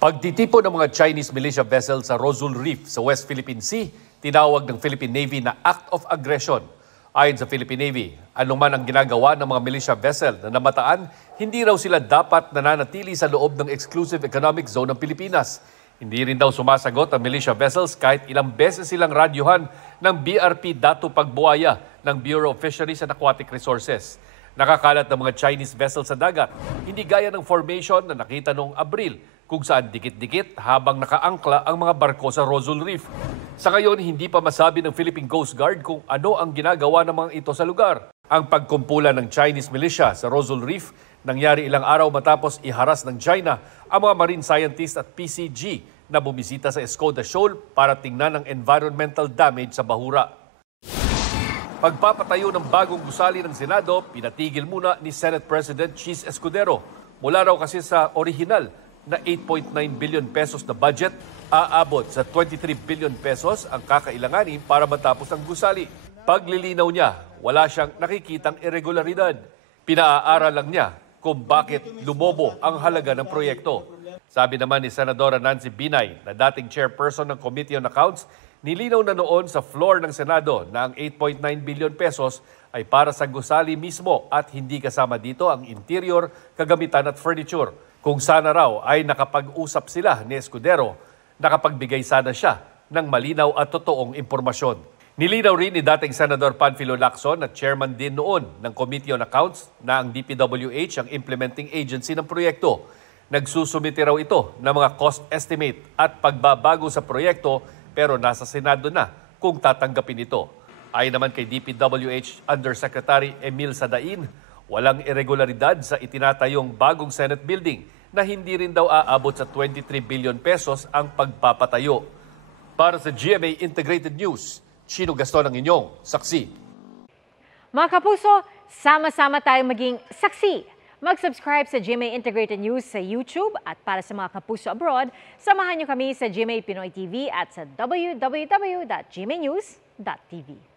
Pagtitipon ng mga Chinese militia vessels sa Rosul Reef sa West Philippine Sea, tinawag ng Philippine Navy na act of aggression. Ayon sa Philippine Navy, anuman ang ginagawa ng mga militia vessel na namataan, hindi raw sila dapat nananatili sa loob ng exclusive economic zone ng Pilipinas. Hindi rin daw sumasagot ang militia vessels kahit ilang beses silang radyuhan ng BRP Datu Pagbuaya ng Bureau of Fisheries and Aquatic Resources. Nakakalat ng mga Chinese vessels sa dagat, hindi gaya ng formation na nakita noong Abril, kung saan dikit-dikit habang nakaangkla ang mga barko sa Rosul Reef. Sa ngayon, hindi pa masabi ng Philippine Coast Guard kung ano ang ginagawa ng mga ito sa lugar. Ang pagkumpulan ng Chinese militia sa Rosul Reef nangyari ilang araw matapos iharas ng China ang mga marine scientist at PCG na bumisita sa Escoda Shoal para tingnan ang environmental damage sa bahura. Pagpapatayo ng bagong gusali ng Senado, pinatigil muna ni Senate President Chis Escudero. Mula raw kasi sa orihinal na 8.9 billion pesos na budget, aabot sa 23 billion pesos ang kakailanganin para matapos ang gusali. Paglilinaw niya, wala siyang nakikitang irregularidad. Pinaaaral lang niya kung bakit lumobo ang halaga ng proyekto. Sabi naman ni Senadora Nancy Binay, na dating chairperson ng Committee on Accounts, nilinaw na noon sa floor ng Senado na ang 8.9 billion pesos ay para sa gusali mismo at hindi kasama dito ang interior, kagamitan at furniture. Kung sana raw ay nakapag-usap sila ni Escudero, nakapagbigay sana siya ng malinaw at totoong impormasyon. Nilinaw rin ni dating Senador Panfilo Lacson at chairman din noon ng Committee on Accounts na ang DPWH ang implementing agency ng proyekto. Nagsusumite raw ito ng mga cost estimate at pagbabago sa proyekto pero nasa Senado na kung tatanggapin ito. Ayon naman kay DPWH Undersecretary Emil Sadain, walang irregularidad sa itinatayong bagong Senate building na hindi rin daw aabot sa 23 billion pesos ang pagpapatayo. Para sa GMA Integrated News, Chino Gaston ang inyong saksi. Mga kapuso, sama-sama tayong maging saksi. Mag-subscribe sa GMA Integrated News sa YouTube at para sa mga kapuso abroad, samahan niyo kami sa GMA Pinoy TV at sa www.gmanews.tv.